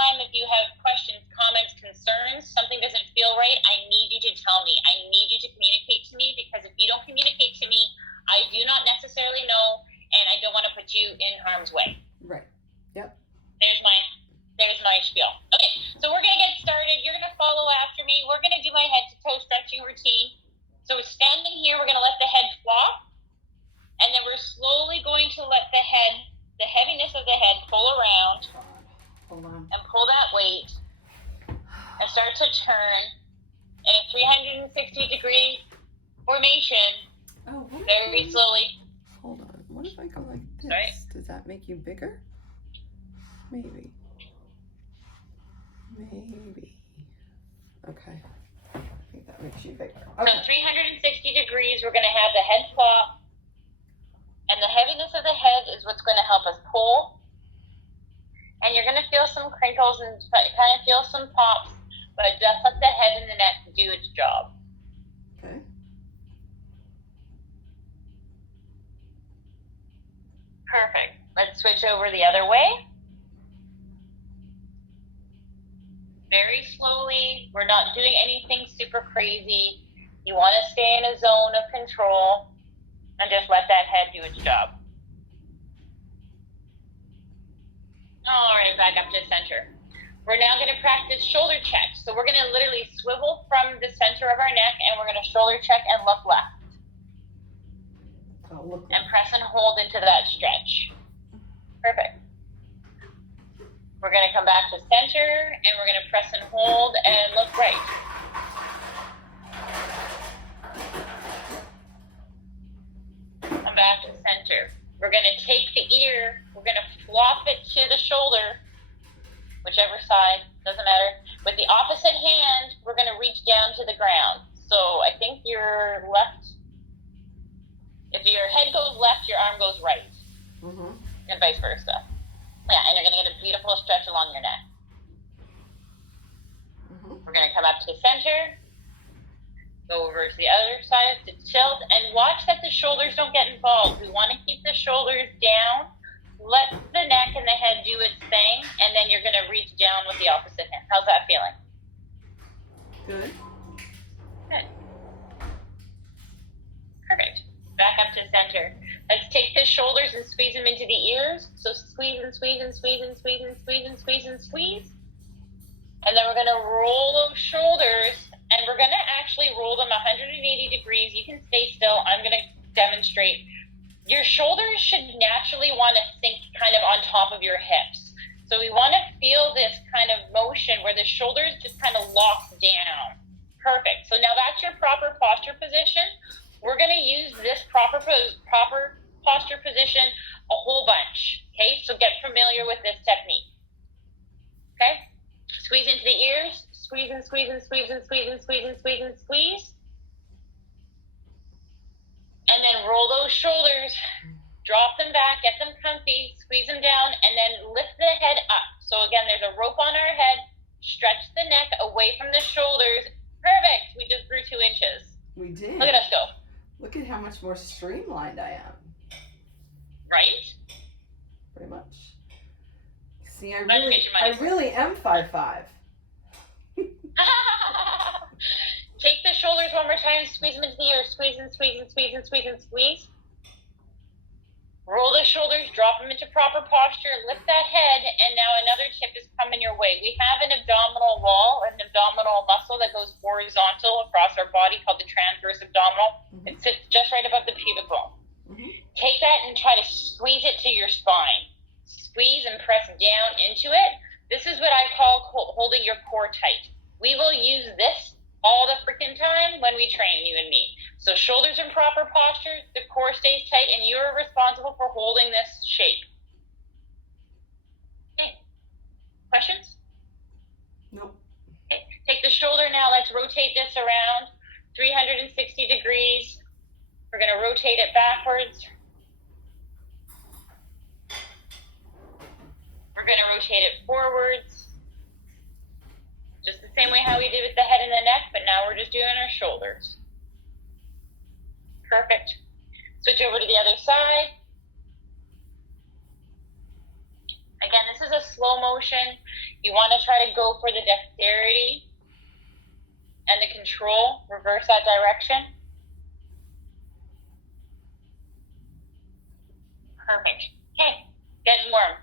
time, if you have questions, comments, concerns, something doesn't feel right, I need you to tell me. I need you to communicate to me, because if you don't communicate to me, I do not necessarily know, and I don't want to put you in harm's way. Right. Yep. There's my spiel. Okay, so we're going to get started. You're going to follow after me. We're going to do my head to toe stretching routine. So standing here, we're going to let the head flop, and then we're slowly going to let the heaviness of the head pull around. Hold on. And pull that weight and start to turn in a 360-degree formation. Oh, very slowly. Hold on. What if I go like this? Sorry? Does that make you bigger? Maybe. Okay. I think that makes you bigger. Okay. So 360 degrees, we're going to have the head flop. And the heaviness of the head is what's going to help us pull. And you're going to feel some crinkles and kind of feel some pops, but just let the head and the neck do its job. Okay. Perfect. Let's switch over the other way. Very slowly. We're not doing anything super crazy. You want to stay in a zone of control and just let that head do its job. All right, back up to center. We're now going to practice shoulder checks. So we're going to literally swivel from the center of our neck, and we're going to shoulder check and look left. And press and hold into that stretch. Perfect. We're going to come back to center, and we're going to press and hold and look right. Come back to center. We're going to take the ear, we're going to flop it to the shoulder, whichever side, doesn't matter. With the opposite hand, we're going to reach down to the ground. So I think your left, if your head goes left, your arm goes right. Mm-hmm. And vice versa. Yeah, and you're going to get a beautiful stretch along your neck. Mm-hmm. We're going to come up to center, go over to the other side to tilt, and watch that the shoulders don't get involved. We want to keep the shoulders down, let the neck and the head do its thing, and then you're going to reach down with the opposite hand. How's that feeling? Good. Good. Perfect. Back up to center. Let's take the shoulders and squeeze them into the ears. So squeeze and squeeze and squeeze and squeeze and squeeze and squeeze and squeeze. And then we're going to roll those shoulders, and we're going to actually roll them 180 degrees. You can stay still. I'm going to demonstrate. Your shoulders should naturally want to sink kind of on top of your hips. So we want to feel this kind of motion where the shoulders just kind of lock down. Perfect. So now that's your proper posture position. We're going to use this proper posture position a whole bunch. Okay, so get familiar with this technique. Okay, squeeze into the ears, squeeze and squeeze and squeeze and squeeze and squeeze and squeeze and squeeze. And then roll those shoulders, drop them back, get them comfy, squeeze them down, and then lift the head up. So again, there's a rope on our head, stretch the neck away from the shoulders. Perfect, we just grew 2 inches. We did. Look at us go. Look at how much more streamlined I am. Right? Pretty much. See, I Let's really am 5'5". Take the shoulders one more time, squeeze them into the ear, squeeze and squeeze and squeeze and squeeze and squeeze. Roll the shoulders, drop them into proper posture, lift that head, and now another tip is coming your way. We have an abdominal wall, an abdominal muscle that goes horizontal across our body called the transverse abdominal. Mm-hmm. It sits just right above the pubic bone. Mm-hmm. Take that and try to squeeze it to your spine. Squeeze and press down into it. This is what I call holding your core tight. We will use this all the freaking time when we train, you and me. So shoulders in proper posture, the core stays tight, and you're responsible for holding this shape. Okay. Questions? Nope. Okay. Take the shoulder now. Let's rotate this around 360 degrees. We're going to rotate it backwards. We're going to rotate it forwards. Just the same way how we did with the head and the neck, but now we're just doing our shoulders. Perfect. Switch over to the other side. Again, this is a slow motion. You want to try to go for the dexterity and the control, reverse that direction. Perfect. Okay, getting warm.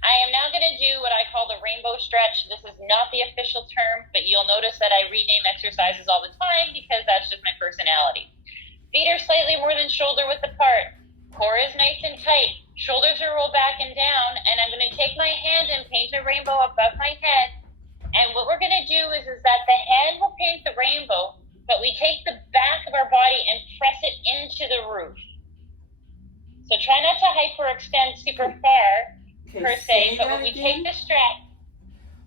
I am now going to do what I call the rainbow stretch. This is not the official term, but you'll notice that I rename exercises all the time because that's just my personality. Feet are slightly more than shoulder width apart. Core is nice and tight. Shoulders are rolled back and down, and I'm going to take my hand and paint a rainbow above my head. And what we're going to do is that the hand will paint the rainbow, but we take the back of our body and press it into the roof. So try not to hyperextend super far, per se, but when we take the stretch.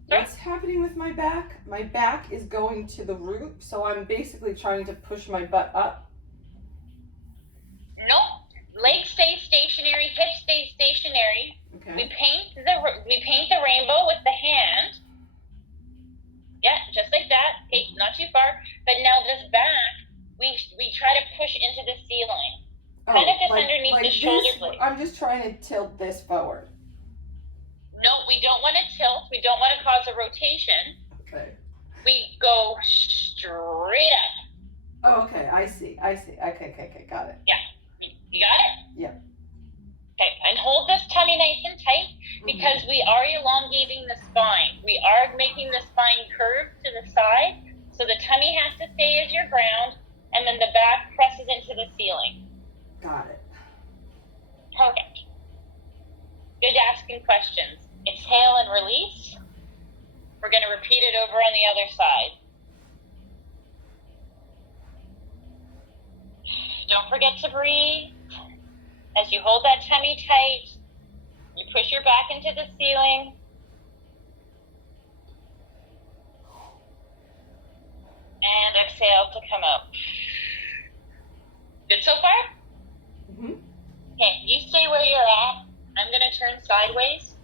What's happening with my back? My back is going to the roof, so I'm basically trying to push my butt up. Nope. Legs stay stationary, hips stay stationary. Okay. We paint the rainbow with the hand. Yeah, just like that. Okay, not too far. But now this back, we try to push into the ceiling. Kind of just underneath the shoulder blade. I'm just trying to tilt this forward. No, we don't want to tilt. We don't want to cause a rotation. Okay. We go straight up. Oh, okay. I see. Okay. Got it. Yeah. You got it? Yeah. Okay, and hold this tummy nice and tight because we are elongating the spine. We are making the spine curve to the side, so the tummy has to stay as your ground, and then the back presses into the ceiling. Got it. Perfect. Good asking questions. Exhale and release. We're going to repeat it over on the other side. Don't forget to breathe. As you hold that tummy tight, you push your back into the ceiling. And exhale to come out. Good so far? Mm-hmm. Okay, you stay where you're at. I'm going to turn sideways.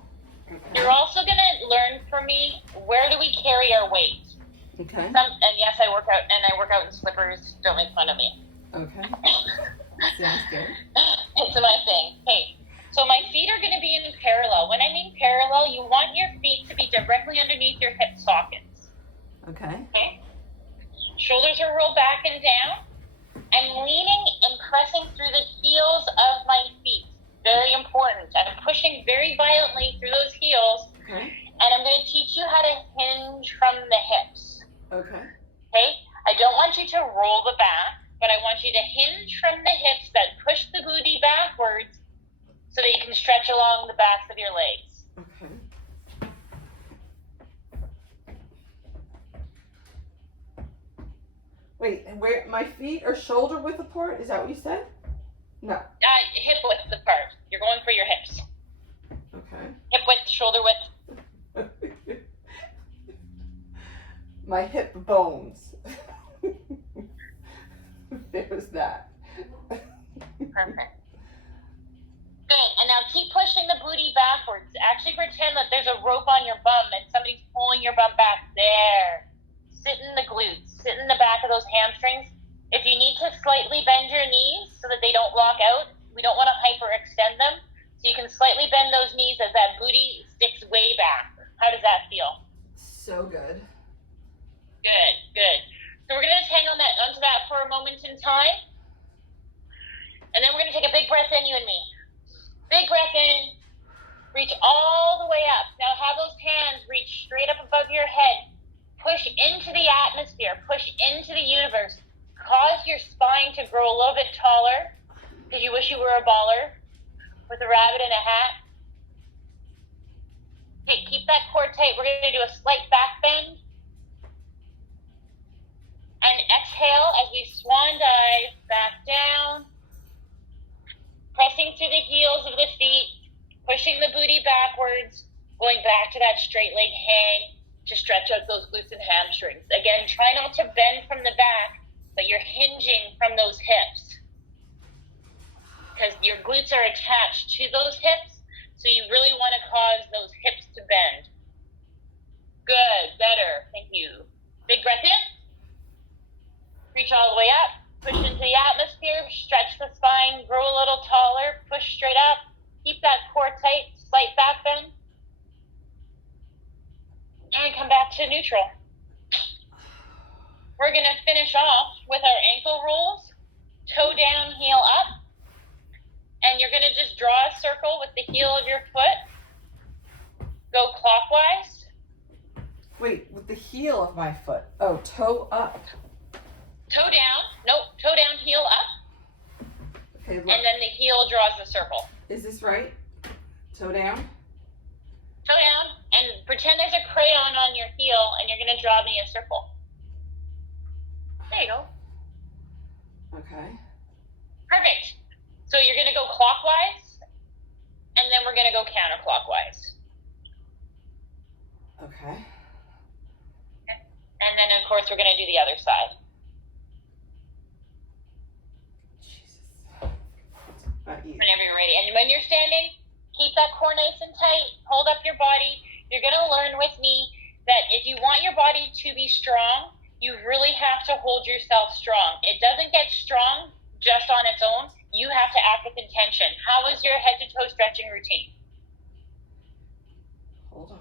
Okay. You're also going to learn from me, where do we carry our weight? Okay. And yes, I work out in slippers. Don't make fun of me. Okay. Sounds good. It's my thing. Hey, so my feet are going to be in parallel. When I mean parallel, you want your feet to be directly underneath your hip sockets. Okay. Okay? Shoulders are rolled back and down. I'm leaning and pressing through the heels of my feet. Very important. I'm pushing very violently through those heels. Okay. And I'm going to teach you how to hinge from the hips. Okay. Okay? I don't want you to roll the back, but I want you to hinge from the hips that push the booty backwards so that you can stretch along the backs of your legs. Okay. Wait, where my feet are shoulder width apart? Is that what you said? No. Hip width apart. You're going for your hips. Okay. Hip width, shoulder width. My hip bones. There's that. Perfect. Good. And now keep pushing the booty backwards. Actually pretend that there's a rope on your bum and somebody's pulling your bum back. There. Sit in the glutes. Sit in the back of those hamstrings. If you need to slightly bend your knees so that they don't lock out, we don't want to hyperextend them. So you can slightly bend those knees as that booty sticks way back. How does that feel? So good. Good, good. So we're going to just hang onto that for a moment in time. And then we're going to take a big breath in, you and me. Big breath in. Reach all the way up. Now have those hands reach straight up above your head. Push into the atmosphere. Push into the universe. Cause your spine to grow a little bit taller because you wish you were a baller with a rabbit in a hat. Okay, keep that core tight. We're going to do a slight back bend. And exhale as we swan dive back down. Pressing through the heels of the feet. Pushing the booty backwards. Going back to that straight leg hang to stretch out those glutes and hamstrings. Again, try not to bend from the back, but you're hinging from those hips. Because your glutes are attached to those hips, so you really want to cause those hips to bend. Good, better, thank you. Big breath in. Reach all the way up. Push into the atmosphere, stretch the spine, grow a little taller, push straight up. Keep that core tight, slight back bend. to neutral. We're going to finish off with our ankle rolls, toe down, heel up. And you're going to just draw a circle with the heel of your foot. Go clockwise. Wait, with the heel of my foot. Oh, toe up. Toe down. Nope, toe down, heel up. Okay, look. And then the heel draws the circle. Is this right? Toe down? Toe down, and pretend there's a crayon on your heel, and you're going to draw me a circle. There you go. Okay. Perfect. So you're going to go clockwise, and then we're going to go counterclockwise. Okay. And then, of course, we're going to do the other side. Jesus. Not easy. Whenever you're ready. And when you're standing, keep that core nice and tight. Hold up your body. You're going to learn with me that if you want your body to be strong, you really have to hold yourself strong. It doesn't get strong just on its own. You have to act with intention. How was your head to toe stretching routine? Hold on.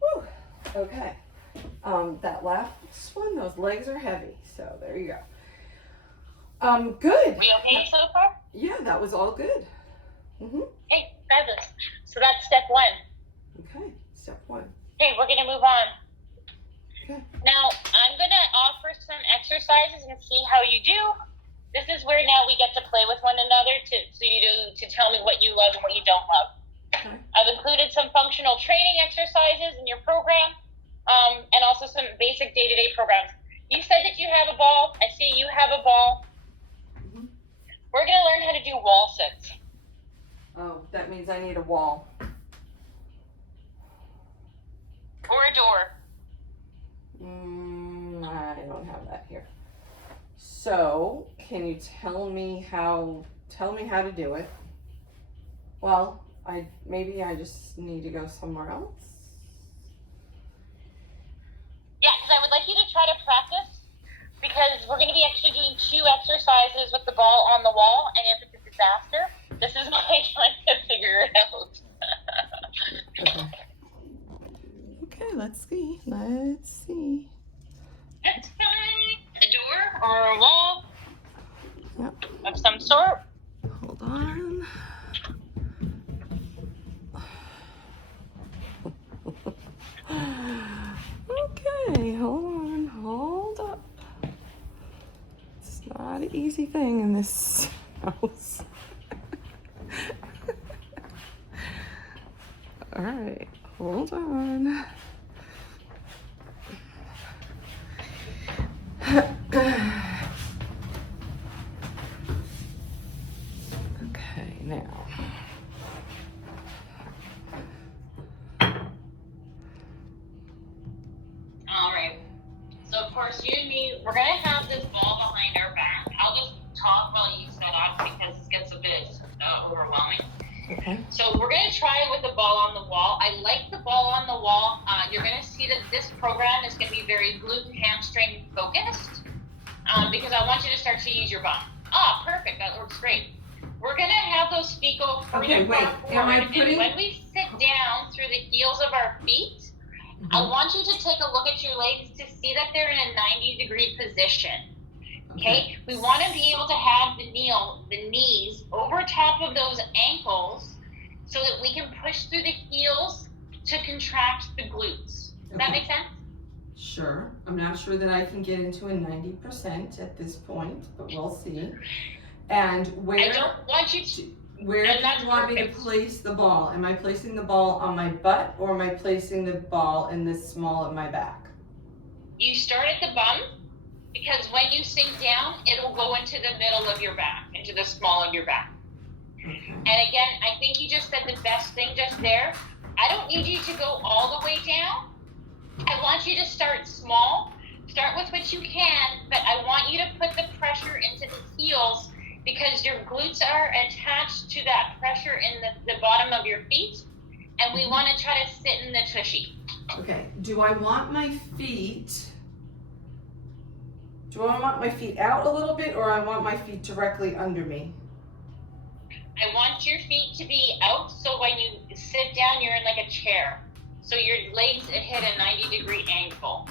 Woo. Okay. That last one, those legs are heavy. So there you go. Good. We okay so far? Yeah, that was all good. Okay, fabulous. So that's step one. Okay, step one. Okay, we're going to move on. Okay. Now, I'm going to offer some exercises and see how you do. This is where now we get to play with one another to tell me what you love and what you don't love. Okay. I've included some functional training exercises in your program, and also some basic day-to-day programs. You said that you have a ball. I see you have a ball. We're going to learn how to do wall sits. Oh, that means I need a wall. Or a door. I don't have that here. So, can you tell me how to do it? Well, maybe I just need to go somewhere else. Yeah, because I would like you to try to practice, because we're going to be actually doing 2 exercises with the ball on the wall, and if it's a disaster, this is my time to figure it out. Okay. Okay, let's see. That's fine. A door or a wall Yep. of some sort. Hold on. Okay, hold up. It's not an easy thing in this house. All right, hold on. Okay, now. All right. So, of course, you and me, we're going to have this ball behind our back. I'll just talk while you set up because this gets a bit overwhelming. Okay. So we're going to try it with the ball on the wall. I like the ball on the wall. You're going to see that this program is going to be very glute and hamstring focused because I want you to start to use your bum. Ah, perfect. That works great. We're going to have those feet go further forward. And when we sit down through the heels of our feet, I want you to take a look at your legs to see that they're in a 90-degree position. Okay, we want to be able to have the knees over top of those ankles so that we can push through the heels to contract the glutes. Does that make sense? Sure. I'm not sure that I can get into a 90% at this point, but we'll see. And where I don't want you to. Where do you want me to place the ball? Am I placing the ball on my butt or am I placing the ball in the small of my back? You start at the bum. Because when you sink down, it'll go into the middle of your back, into the small of your back. Okay. And again, I think you just said the best thing just there. I don't need you to go all the way down. I want you to start small. Start with what you can, but I want you to put the pressure into the heels because your glutes are attached to that pressure in the bottom of your feet. And we want to try to sit in the tushy. Okay. Do I want my feet out a little bit or I want my feet directly under me? I want your feet to be out so when you sit down, you're in like a chair. So your legs hit a 90-degree angle.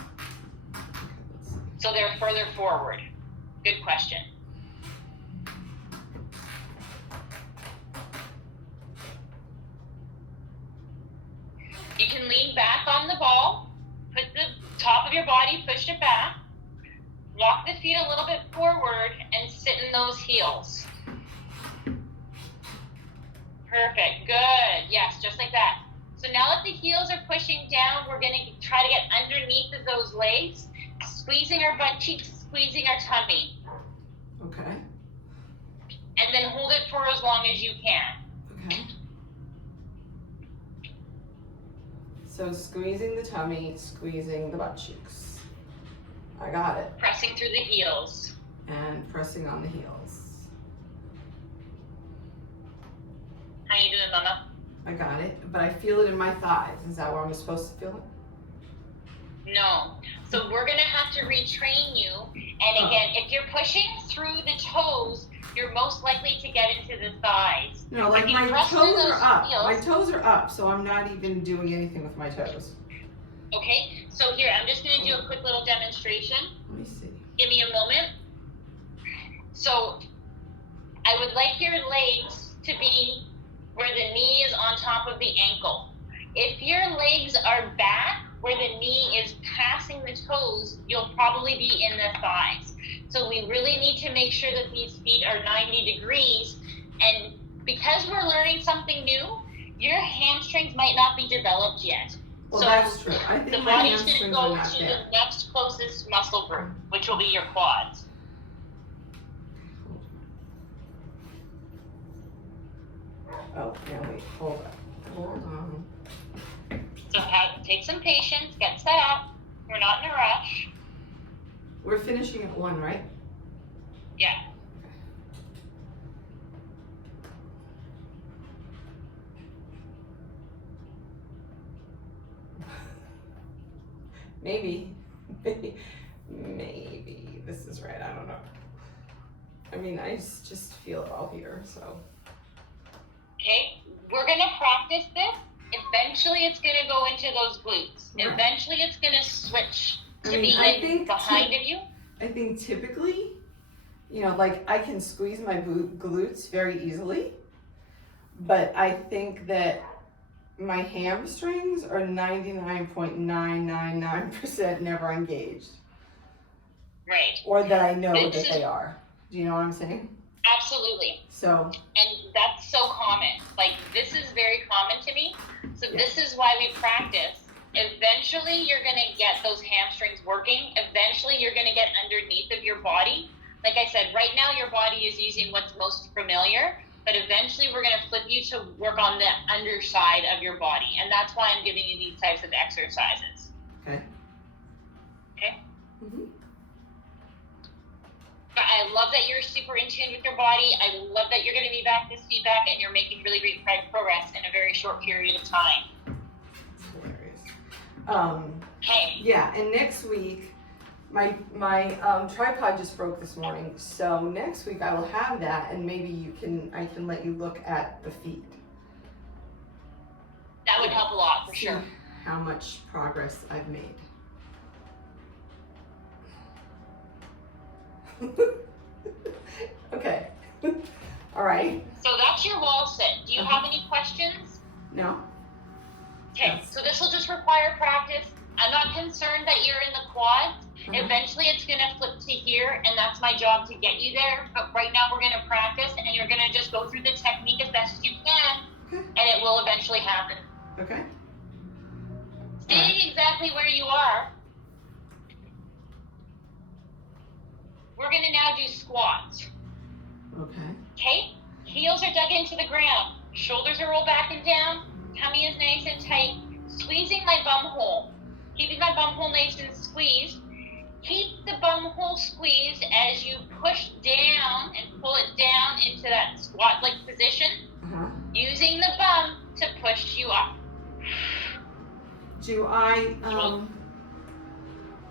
So they're further forward. Good question. You can lean back on the ball, put the top of your body, push it back, walk the feet a little bit forward, and sit in those heels. Perfect, good, yes, just like that. So now that the heels are pushing down, we're gonna try to get underneath of those legs, squeezing our butt cheeks, squeezing our tummy. Okay. And then hold it for as long as you can. Okay. So squeezing the tummy, squeezing the butt cheeks. I got it. Pressing through the heels. And pressing on the heels. How you doing, Mama? I got it, but I feel it in my thighs. Is that where I'm supposed to feel it? No. So we're gonna have to retrain you. And again, if you're pushing through the toes, you're most likely to get into the thighs. No, like my toes are up. My toes are up, so I'm not even doing anything with my toes. Okay, so here, I'm just gonna do a quick little demonstration. Let me see. Give me a moment. So I would like your legs to be where the knee is on top of the ankle. If your legs are back, where the knee is passing the toes, you'll probably be in the thighs. So we really need to make sure that these feet are 90 degrees. And because we're learning something new, your hamstrings might not be developed yet. Well, so that's true. I think the my body's going to hamstrings go are not to there. the next closest muscle group, which will be your quads. Oh, yeah, wait, hold on. Hold on. So take some patience, get set up. We're not in a rush. We're finishing at 1, right? Yeah. Maybe this is right. I don't know. I mean, I just feel it all here, so. Okay, we're gonna practice this. Eventually it's gonna go into those glutes. Right. Eventually it's gonna switch to I being behind of you. I think typically, you know, like I can squeeze my glutes very easily, but I think that my hamstrings are 99.999% never engaged. Right. Or that I know that they are. Do you know what I'm saying? Absolutely. So. And that's so common. Like, this is very common to me. So Yeah. this is why we practice. Eventually, you're going to get those hamstrings working. Eventually, you're going to get underneath of your body. Like I said, right now, your body is using what's most familiar. But eventually, we're going to flip you to work on the underside of your body. And that's why I'm giving you these types of exercises. Okay. Okay? Mm-hmm. But I love that you're super in tune with your body. I love that you're giving me back this feedback and you're making really great progress in a very short period of time. It's hilarious. Okay. Yeah, and next week, my tripod just broke this morning, so next week I will have that, and maybe I can let you look at the feet. That would help a lot for See sure. how much progress I've made. Okay. All right. So that's your wall sit. Do you have any questions? No. Okay, Yes. so this will just require practice. I'm not concerned that you're in the quads. Eventually it's gonna flip to here, and that's my job to get you there. But right now we're gonna practice, and you're gonna just go through the technique as best as you can, and it will eventually happen. Okay. Staying exactly where you are, we're gonna now do squats. Okay. Okay? Heels are dug into the ground. Shoulders are rolled back and down. Tummy is nice and tight. Squeezing my bum hole. Keeping my bum hole nice and squeezed. Keep the bum hole squeezed as you push down and pull it down into that squat-like position. Using the bum to push you up. Do I,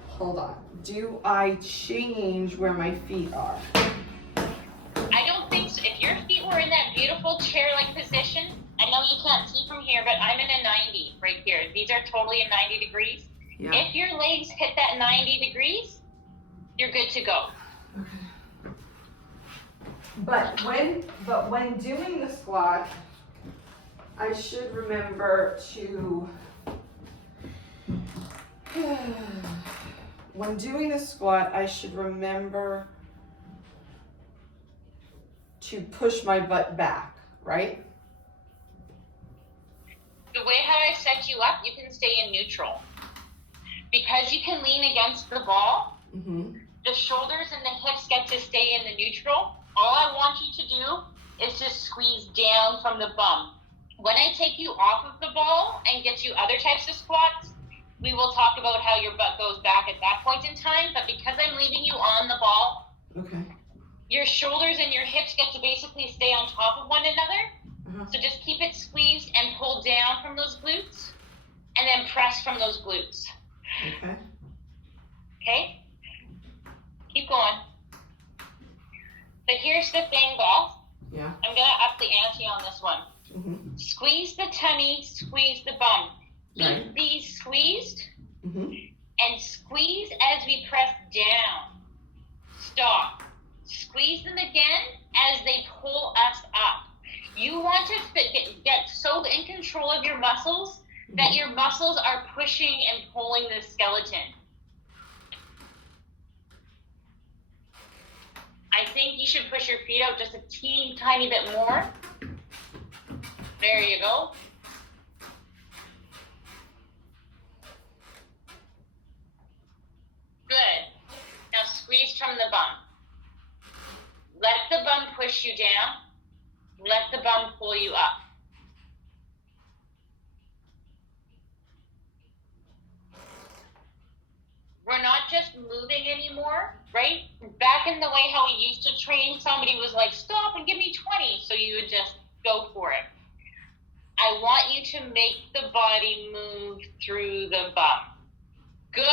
hold on. Do I change where my feet are? I don't think so. If your feet were in that beautiful chair-like position, I know you can't see from here, but I'm in a 90. right here. These are totally at 90 degrees. Yeah. If your legs hit that 90 degrees, you're good to go. Okay. But when doing the squat, I should remember to when doing the squat, I should remember to push my butt back, right? The way how I set you up, you can stay in neutral. Because you can lean against the ball, the shoulders and the hips get to stay in the neutral. All I want you to do is just squeeze down from the bum. When I take you off of the ball and get you other types of squats, we will talk about how your butt goes back at that point in time. But because I'm leaving you on the ball, your shoulders and your hips get to basically stay on top of one another. So just keep it squeezed and pull down from those glutes and then press from those glutes. Okay? Keep going. But here's the thing, Beth. Yeah. I'm going to up the ante on this one. Squeeze the tummy, squeeze the bum. Keep these squeezed and squeeze as we press down. Stop. Squeeze them again as they pull us up. You want to get so in control of your muscles that your muscles are pushing and pulling the skeleton. I think you should push your feet out just a teeny tiny bit more. There you go. Good. Now squeeze from the bum. Let the bum push you down. Let the bum pull you up. We're not just moving anymore, right? Back in the way how we used to train, somebody was like, stop and give me 20. So you would just go for it. I want you to make the body move through the bum. Good.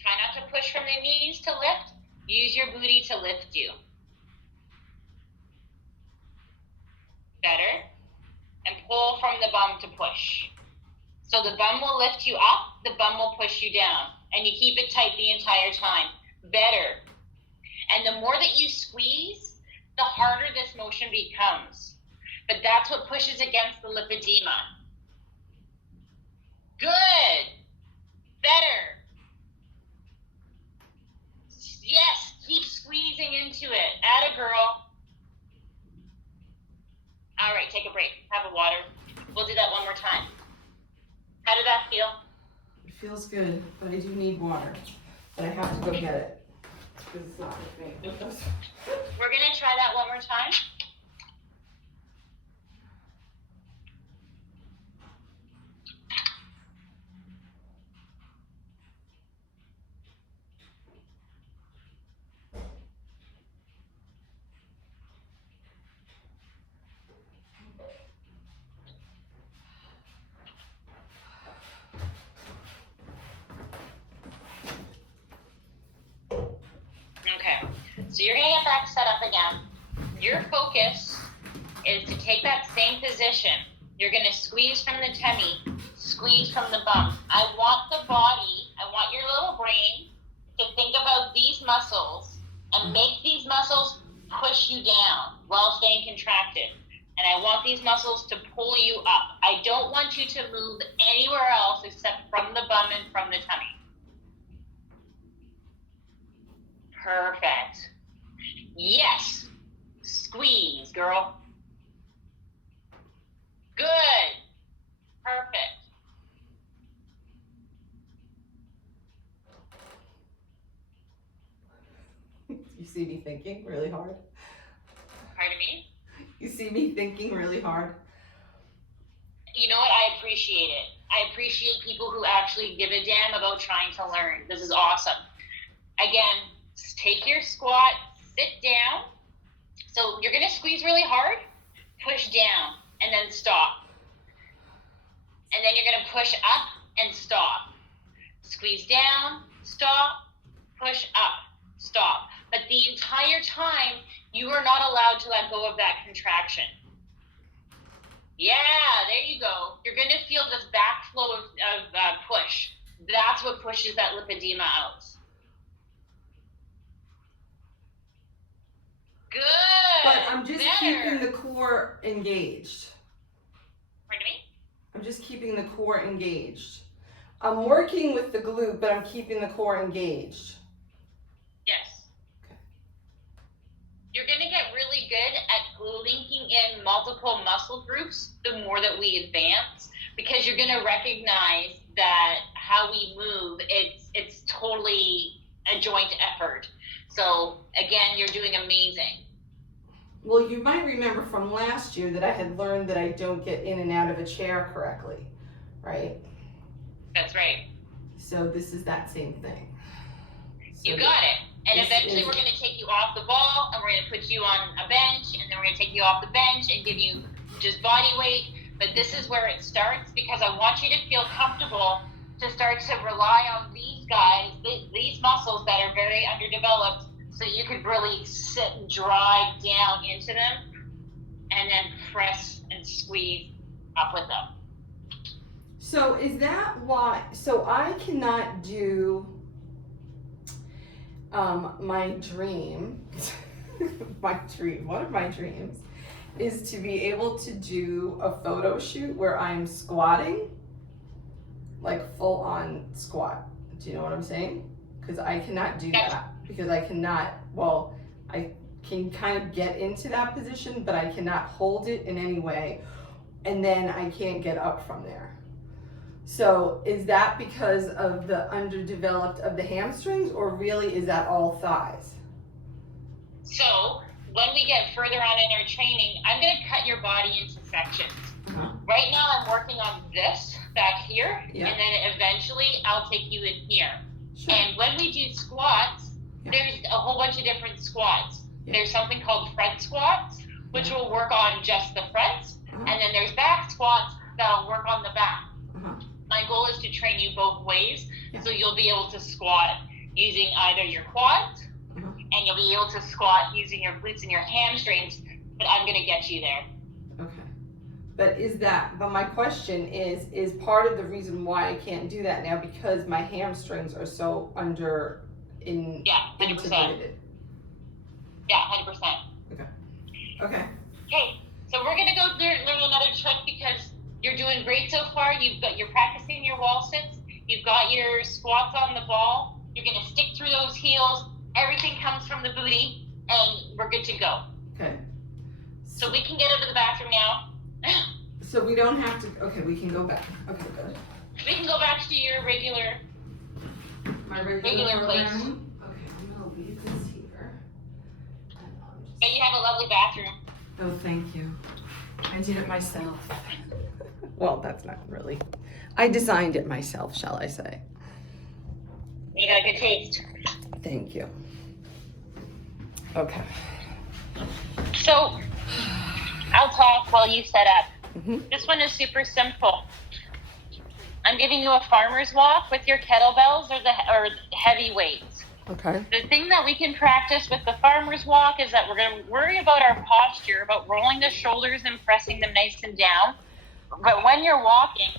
Try not to push from the knees to lift. Use your booty to lift you. Better. And pull from the bum to push. So the bum will lift you up, the bum will push you down. And you keep it tight the entire time. Better. And the more that you squeeze, the harder this motion becomes. But that's what pushes against the lipedema. Good. Better. Yes, keep squeezing into it. Atta girl. All right, take a break. Have a water. We'll do that one more time. How did that feel? It feels good, but I do need water. But I have to go get it. Because it's not with me. We're going to try that one more time. So you're going to get back set up again. Your focus is to take that same position. You're going to squeeze from the tummy, squeeze from the bum. I want the body, I want your little brain to think about these muscles and make these muscles push you down while staying contracted. And I want these muscles to pull you up. I don't want you to move anywhere else except from the bum and from the tummy. Perfect. Yes. Squeeze, girl. Good. Perfect. You see me thinking really hard? Pardon me? You see me thinking really hard? You know what? I appreciate it. I appreciate people who actually give a damn about trying to learn. This is awesome. Again, take your squat, sit down. So you're going to squeeze really hard, push down, and then stop. And then you're going to push up and stop. Squeeze down, stop, push up, stop. But the entire time, you are not allowed to let go of that contraction. Yeah, there you go. You're going to feel this backflow of push. That's what pushes that lipedema out. Good. But I'm just better. keeping the core engaged. Pardon me? I'm just keeping the core engaged. I'm working with the glute, but I'm keeping the core engaged. Yes. Okay. You're going to get really good at linking in multiple muscle groups the more that we advance, because you're going to recognize that how we move, it's totally a joint effort. So again, you're doing amazing. Well, you might remember from last year that I had learned that I don't get in and out of a chair correctly, right? That's right. So this is that same thing. You got it. And eventually we're going to take you off the ball, and we're going to put you on a bench, and then we're going to take you off the bench and give you just body weight. But this is where it starts, because I want you to feel comfortable to start to rely on these guys, these muscles that are very underdeveloped, so you could really sit and drive down into them and then press and squeeze up with them. So is that why, so I cannot do my dream, one of my dreams is to be able to do a photo shoot where I'm squatting, like full on squat. Do you know what I'm saying? Because I cannot do that, because I cannot, well, I can kind of get into that position, but I cannot hold it in any way, and then I can't get up from there. So is that because of the underdeveloped of the hamstrings, or really is that all thighs? So when we get further on in our training, I'm going to cut your body into sections. Right now I'm working on this back here, and then eventually I'll take you in here. Sure. And when we do squats, there's a whole bunch of different squats. There's something called front squats, which will work on just the fronts, and then there's back squats that'll work on the back. My goal is to train you both ways, so you'll be able to squat using either your quads, and you'll be able to squat using your glutes and your hamstrings, but I'm going to get you there. Okay. But my question is part of the reason why I can't do that now because my hamstrings are so integrated? Yeah, 100%. Okay. Okay, so we're going to go learn another trick, because you're doing great so far. You're practicing your wall sits. You've got your squats on the ball. You're going to stick through those heels. Everything comes from the booty, and we're good to go. Okay. So we can get out of the bathroom now. So we don't have to, okay, we can go back. Okay, good. We can go back to your regular place. Okay, I'm going to leave this here. But you have a lovely bathroom. Oh, thank you. I did it myself. Well, that's not really. I designed it myself, shall I say. You got a good taste. Thank you. Okay. So, I'll talk while you set up. This one is super simple. I'm giving you a farmer's walk with your kettlebells or heavy weights. Okay. The thing that we can practice with the farmer's walk is that we're going to worry about our posture, about rolling the shoulders and pressing them nice and down. But when you're walking,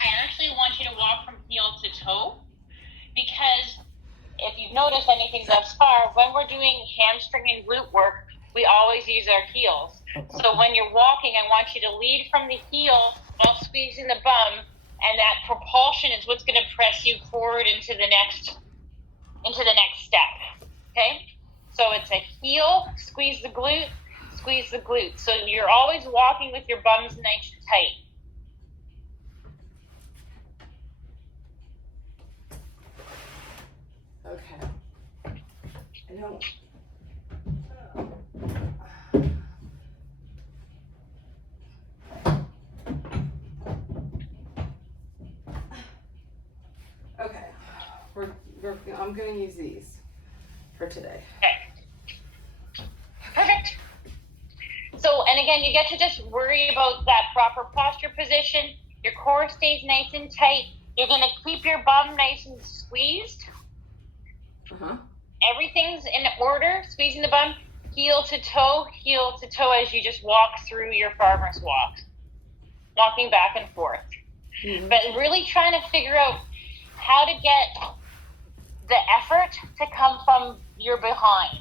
I actually want you to walk from heel to toe, because if you've noticed anything thus far, when we're doing hamstring and glute work, we always use our heels. So when you're walking, I want you to lead from the heel while squeezing the bum, and that propulsion is what's going to press you forward into the next step. Okay? So it's a heel, squeeze the glute, squeeze the glute. So you're always walking with your bums nice and tight. Okay. I don't. Okay. I'm going to use these for today. Okay. Perfect. So, and again, you get to just worry about that proper posture position. Your core stays nice and tight. You're going to keep your bum nice and squeezed. everything's in order, squeezing the bum, heel to toe as you just walk through your farmer's walk, walking back and forth. Mm-hmm. But really trying to figure out how to get the effort to come from your behind.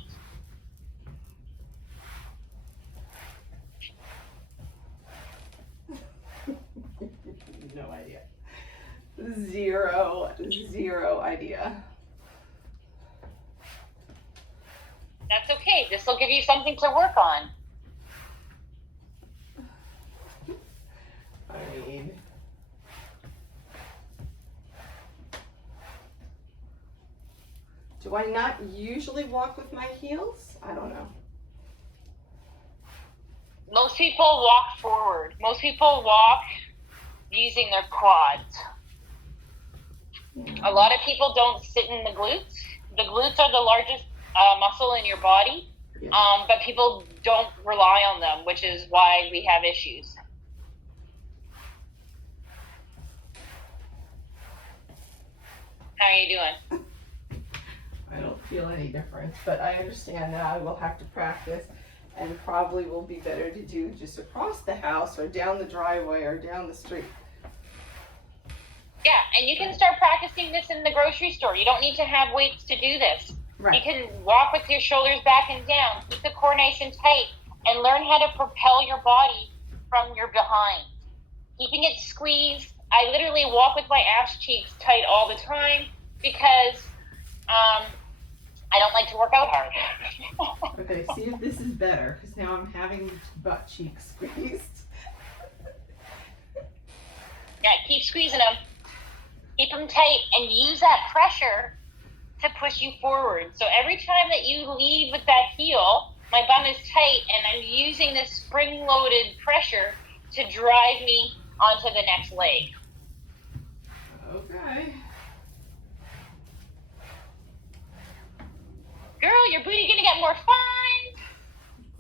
No idea. Zero idea. That's okay. This will give you something to work on. I mean, do I not usually walk with my heels? I don't know. Most people walk forward. Most people walk using their quads. A lot of people don't sit in the glutes. The glutes are the largest muscle in your body, but people don't rely on them, which is why we have issues. How are you doing? I don't feel any difference, but I understand that I will have to practice, and probably will be better to do just across the house or down the driveway or down the street. Yeah, and you can start practicing this in the grocery store. You don't need to have weights to do this. Right. You can walk with your shoulders back and down, keep the core nice and tight, and learn how to propel your body from your behind. Keeping it squeezed. I literally walk with my ass cheeks tight all the time because I don't like to work out hard. Okay, see if this is better, because now I'm having butt cheeks squeezed. Yeah, keep squeezing them. Keep them tight and use that pressure to push you forward. So every time that you lead with that heel, my bum is tight and I'm using this spring-loaded pressure to drive me onto the next leg. Okay. Girl, your booty gonna get more fine.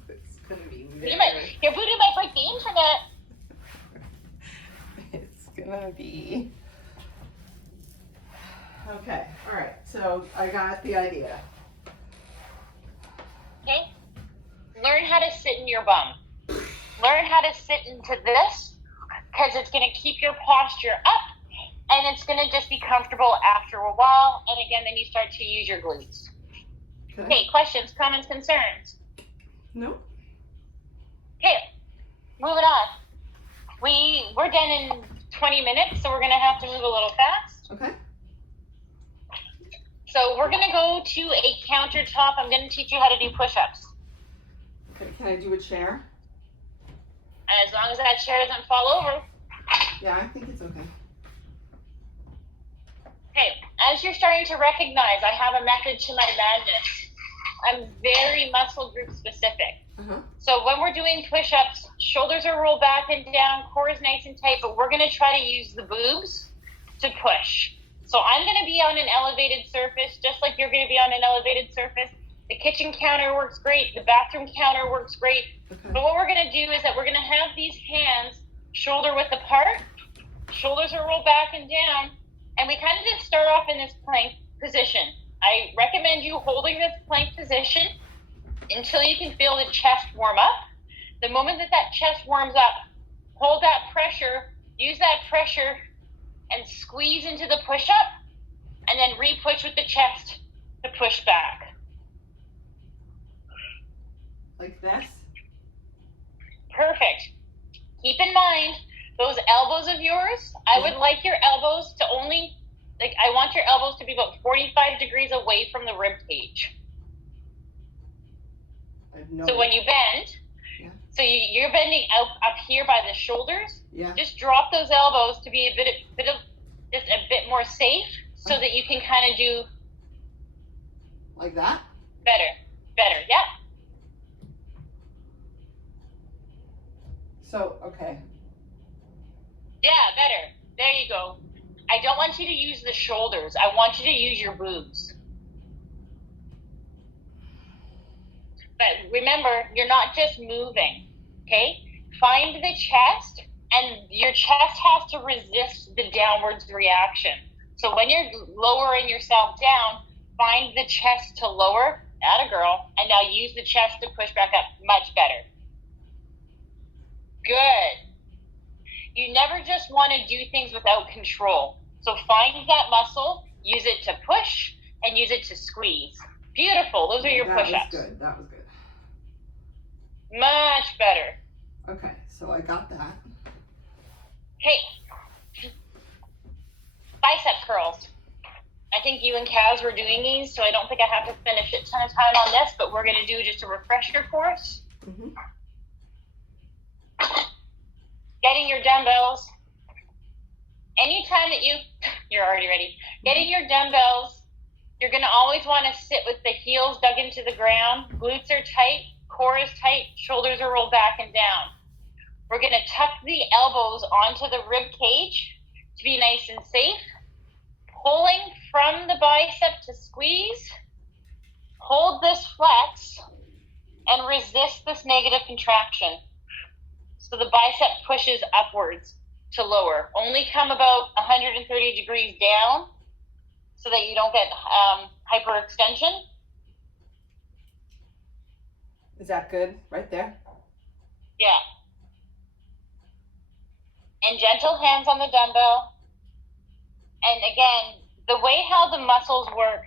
It's gonna be very... Your booty might break the internet. It's gonna be... Okay, all right, so I got the idea. Okay? Learn how to sit in your bum. Learn how to sit into this, because it's gonna keep your posture up, and it's gonna just be comfortable after a while, and again, then you start to use your glutes. Okay, questions, comments, concerns? No. Okay, moving on. We're done in 20 minutes, so we're gonna have to move a little fast. Okay. So we're gonna go to a countertop. I'm gonna teach you how to do push-ups. Okay, can I do a chair? And as long as that chair doesn't fall over. Yeah, I think it's okay. Okay, as you're starting to recognize, I have a method to my madness. I'm very muscle group specific. Uh-huh. So when we're doing push-ups, shoulders are rolled back and down, core is nice and tight, but we're gonna try to use the boobs to push. So I'm gonna be on an elevated surface, just like you're gonna be on an elevated surface. The kitchen counter works great, the bathroom counter works great. Okay. But what we're gonna do is that we're gonna have these hands shoulder width apart, shoulders are rolled back and down, and we kind of just start off in this plank position. I recommend you holding this plank position until you can feel the chest warm up. The moment that that chest warms up, hold that pressure, use that pressure, and squeeze into the push-up, and then re-push with the chest to push back. Like this? Perfect. Keep in mind, those elbows of yours, I would like your elbows to only, I want your elbows to be about 45 degrees away from the rib cage. So when you bend, so you're bending out up here by the shoulders, just drop those elbows to be just a bit more safe, so that you can kind of do like that. Better, yeah. So okay. Yeah, better. There you go. I don't want you to use the shoulders. I want you to use your boobs. But remember, you're not just moving, okay? Find the chest, and your chest has to resist the downwards reaction. So when you're lowering yourself down, Find the chest to lower. Atta girl. And now use the chest to push back up. Much better. Good. You never just want to do things without control. So find that muscle, use it to push, and use it to squeeze. Beautiful. Those are your push-ups. That was good. That was good. Much better. Okay, so I got that. Okay. Bicep curls. I think you and Kaz were doing these, so I don't think I have to spend a shit ton of time on this, but we're going to do just a refresher course. Mm-hmm. Getting your dumbbells. Anytime that you're already ready. Getting your dumbbells, you're going to always want to sit with the heels dug into the ground. Glutes are tight, core is tight, shoulders are rolled back and down. We're going to tuck the elbows onto the rib cage to be nice and safe. Pulling from the bicep to squeeze. Hold this flex and resist this negative contraction. So the bicep pushes upwards to lower. Only come about 130 degrees down so that you don't get hyperextension. Is that good right there? Yeah. And gentle hands on the dumbbell. And again, the way how the muscles work,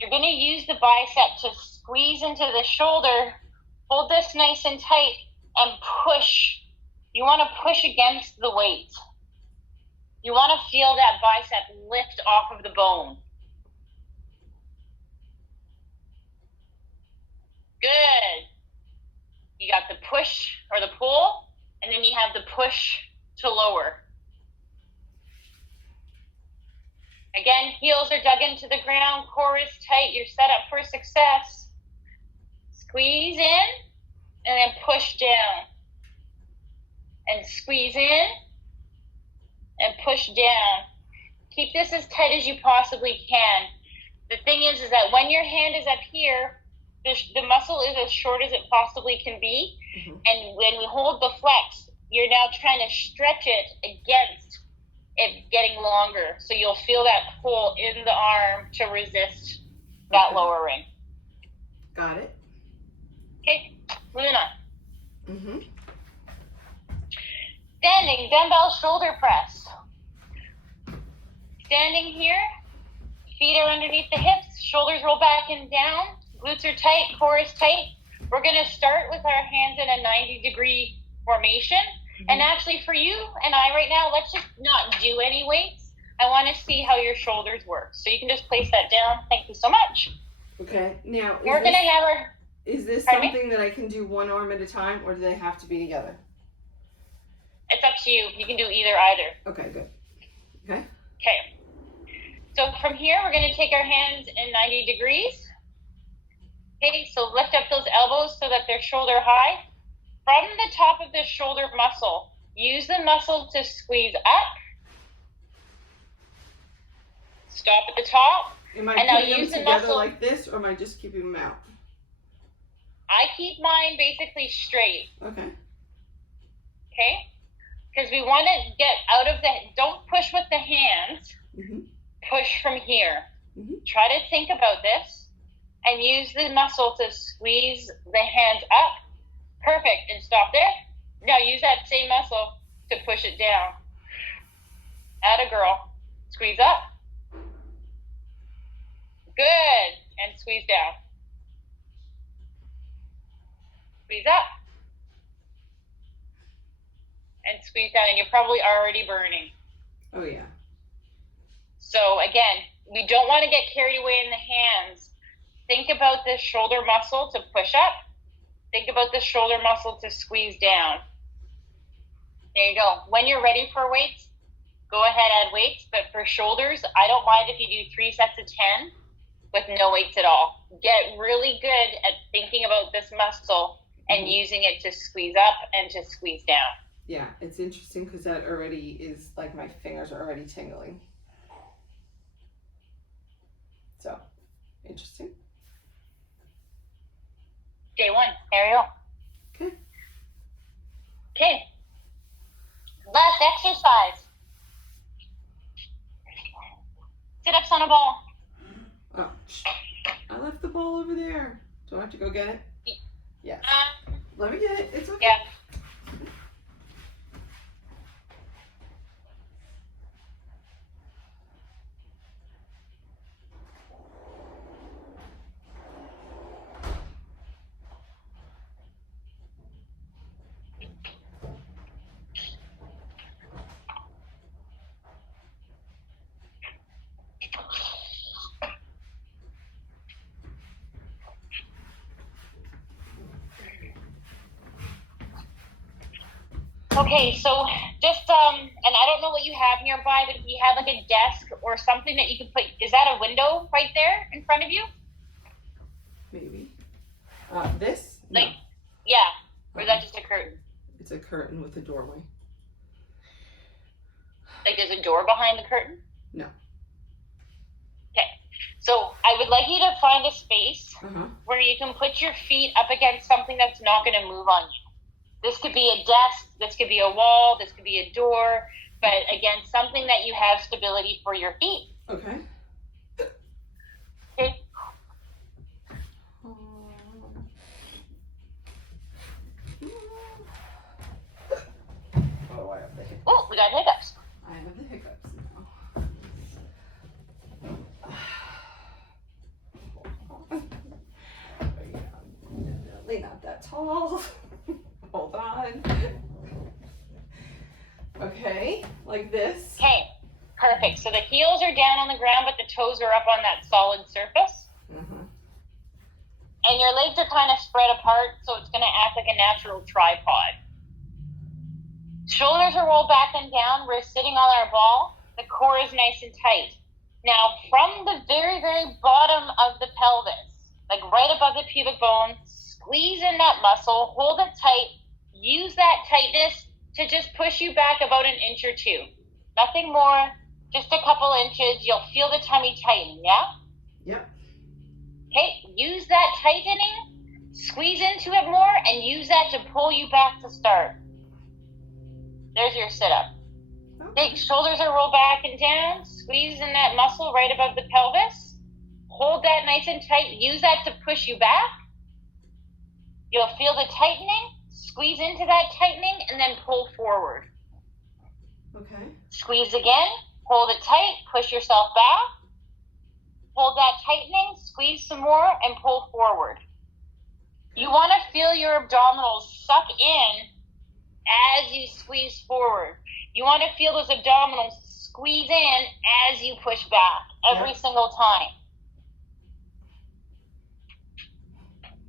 you're going to use the bicep to squeeze into the shoulder, hold this nice and tight, and push. You want to push against the weight. You want to feel that bicep lift off of the bone. Good. You got the push or the pull, and then you have the push to lower. Again, heels are dug into the ground, core is tight, you're set up for success. Squeeze in, and then push down. And squeeze in, and push down. Keep this as tight as you possibly can. The thing is that when your hand is up here, the muscle is as short as it possibly can be. Mm-hmm. And when we hold the flex, you're now trying to stretch it against it getting longer. So you'll feel that pull in the arm to resist that lowering. Got it. Okay, moving on. Mm-hmm. Standing dumbbell shoulder press. Standing here, feet are underneath the hips, shoulders roll back and down, glutes are tight, core is tight. We're going to start with our hands in a 90-degree formation. Mm-hmm. And actually for you and I right now, let's just not do any weights. I want to see how your shoulders work. So you can just place that down. Thank you so much. Okay. Now, we're going to have our... Is this something that I can do one arm at a time, or do they have to be together? It's up to you. You can do either. Okay, good. Okay. Okay. So from here, we're going to take our hands in 90 degrees. Okay, so lift up those elbows so that they're shoulder high. From the top of the shoulder muscle, use the muscle to squeeze up. Stop at the top. Am I putting them together like this, or am I just keeping them out? I keep mine basically straight. Okay. Okay? Because we want to get out of don't push with the hands. Mm-hmm. Push from here. Mm-hmm. Try to think about this and use the muscle to squeeze the hands up. Perfect. And stop there. Now use that same muscle to push it down. Atta girl. Squeeze up. Good. And squeeze down. Squeeze up. And squeeze down. And you're probably already burning. Oh, yeah. So, again, we don't want to get carried away in the hands. Think about this shoulder muscle to push up. Think about the shoulder muscle to squeeze down. There you go. When you're ready for weights, go ahead, add weights. But for shoulders, I don't mind if you do 3 sets of 10 with no weights at all. Get really good at thinking about this muscle and using it to squeeze up and to squeeze down. Yeah, it's interesting because that already is like my fingers are already tingling. So, interesting. Day 1, there you go. Okay. Okay. Last exercise. Sit-ups on a ball. Oh, I left the ball over there. Do I have to go get it? Yes. Let me get it. It's okay. Yeah. Okay, so just and I don't know what you have nearby, but if you have like a desk or something that you can put, is that a window right there in front of you? Maybe. This? Like, No. yeah. Or is that just a curtain? It's a curtain with a doorway. Like there's a door behind the curtain? No. Okay. So I would like you to find a space where you can put your feet up against something that's not going to move on you. This could be a desk, this could be a wall, this could be a door, but again, something that you have stability for your feet. Okay. Okay. Oh, I have the hiccups. Oh, we got hiccups. I have the hiccups now. Definitely not that tall. Hold on. Okay, like this. Okay, perfect. So the heels are down on the ground, but the toes are up on that solid surface. And your legs are kind of spread apart, so it's going to act like a natural tripod. Shoulders are rolled back and down. We're sitting on our ball. The core is nice and tight. Now, from the very, very bottom of the pelvis, like right above the pubic bone, squeeze in that muscle, hold it tight, use that tightness to just push you back about an inch or two. Nothing more, just a couple inches. You'll feel the tummy tighten, yeah? Yep. Okay, use that tightening, squeeze into it more, and use that to pull you back to start. There's your sit-up. Okay. Big shoulders are rolled back and down, squeeze in that muscle right above the pelvis. Hold that nice and tight, use that to push you back. You'll feel the tightening, squeeze into that tightening, and then pull forward. Okay. Squeeze again, hold it tight, push yourself back. Hold that tightening, squeeze some more, and pull forward. You want to feel your abdominals suck in as you squeeze forward. You want to feel those abdominals squeeze in as you push back every single time.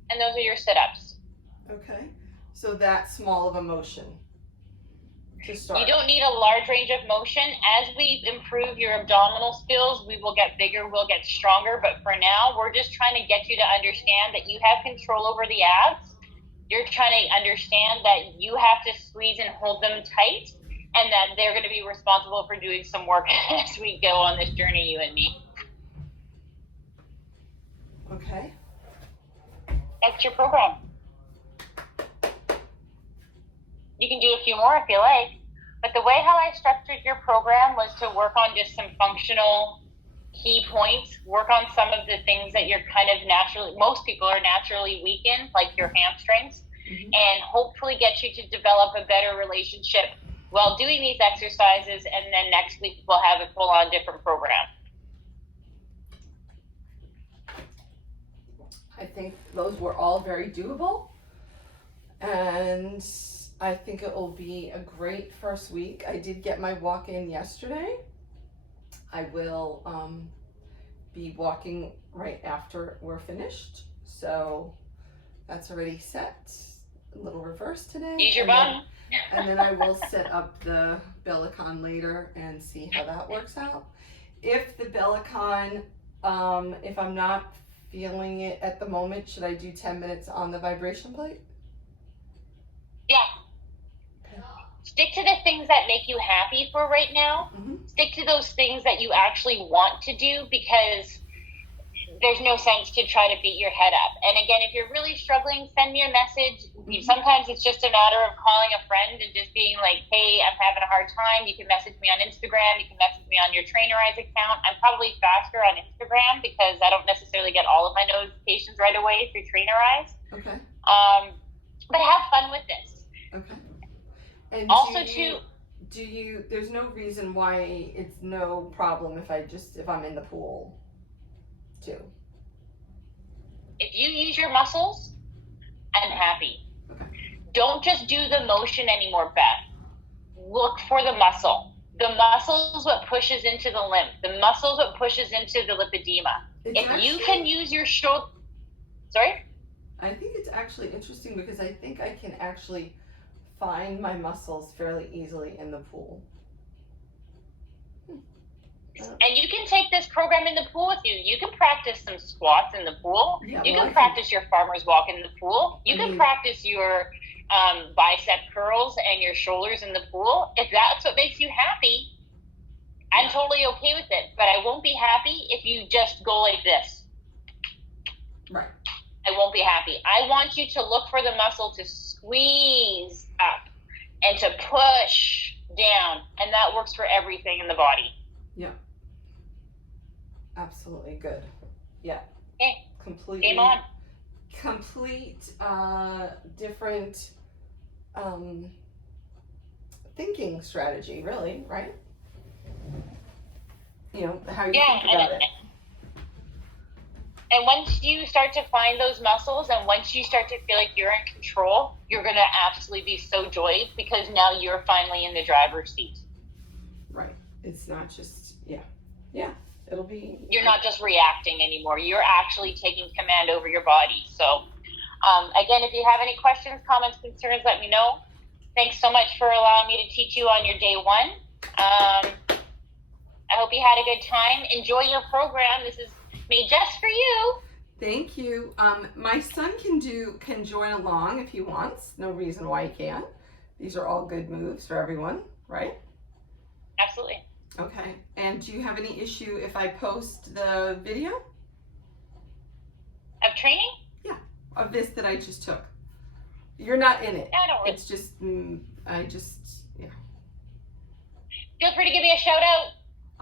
And those are your sit-ups. Okay. So that small of a motion to start. You don't need a large range of motion. As we improve your abdominal skills, we will get bigger, we'll get stronger. But for now, we're just trying to get you to understand that you have control over the abs. You're trying to understand that you have to squeeze and hold them tight, and that they're going to be responsible for doing some work as we go on this journey, you and me. Okay. That's your program. You can do a few more if you like. But the way how I structured your program was to work on just some functional key points, work on some of the things that you're kind of naturally, most people are naturally weak in, like your hamstrings, and hopefully get you to develop a better relationship while doing these exercises. And then next week we'll have a full-on different program. I think those were all very doable, and I think it will be a great first week. I did get my walk-in yesterday. I will be walking right after we're finished, so that's already set. A little reverse today. Use your bum. And then I will set up the Bellicon later and see how that works out. If the Bellicon, if I'm not feeling it at the moment, should I do 10 minutes on the vibration plate? Yeah. Okay. Stick to the things that make you happy for right now. Stick to those things that you actually want to do, because there's no sense to try to beat your head up. And again, if you're really struggling, send me a message. Sometimes it's just a matter of calling a friend and just being like, hey, I'm having a hard time. You can message me on Instagram. You can message me on your Trainerize account. I'm probably faster on Instagram because I don't necessarily get all of my notifications right away through Trainerize. Okay. But have fun with this. Okay. And also, there's no reason why it's no problem if I'm in the pool too. If you use your muscles, I'm happy. Okay. Don't just do the motion anymore, Beth. Look for the muscle. The muscle is what pushes into the lymph. The muscle is what pushes into the lipedema. You can use your shoulder. Sorry? I think it's actually interesting because I think I can actually find my muscles fairly easily in the pool. And you can take this program in the pool with you. You can practice some squats in the pool. Yeah, you can practice your farmer's walk in the pool. You can practice your bicep curls and your shoulders in the pool. If that's what makes you happy, I'm totally okay with it. But I won't be happy if you just go like this. Right. I won't be happy. I want you to look for the muscle to squeeze up and to push down. And that works for everything in the body. Yeah. Absolutely good. Yeah. Okay. Completely. Game on. Complete different thinking strategy, really, right? You know, how you think about it. And once you start to find those muscles and once you start to feel like you're in control, you're going to absolutely be so joyed because now you're finally in the driver's seat. Right. It's not just, yeah, it'll be. You're not just reacting anymore. You're actually taking command over your body. So, again, if you have any questions, comments, concerns, let me know. Thanks so much for allowing me to teach you on your day one. I hope you had a good time. Enjoy your program. This is made just for you. Thank you. My son can join along if he wants. No reason why he can't. These are all good moves for everyone, right? Absolutely. Okay. And do you have any issue if I post the video? Of training? Yeah, of this that I just took. You're not in it. No, don't worry. It's just, yeah. Feel free to give me a shout out.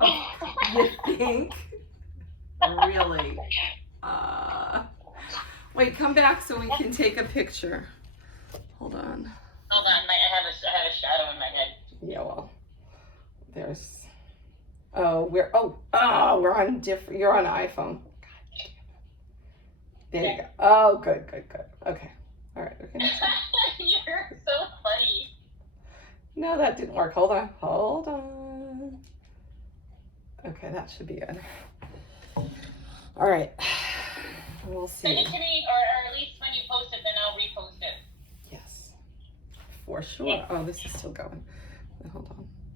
Oh, you think? Really? Wait, come back so we can take a picture. Hold on. Hold on, I have a shadow in my head. Yeah, well, there's. We're on different. You're on iPhone. God. There you go. Oh, good. Okay. All right. Okay. You're so funny. No, that didn't work. Hold on. Okay, that should be good. All right. We'll see. Send it to me, or at least when you post it, then I'll repost it. Yes, for sure. Oh, this is still going. Hold on.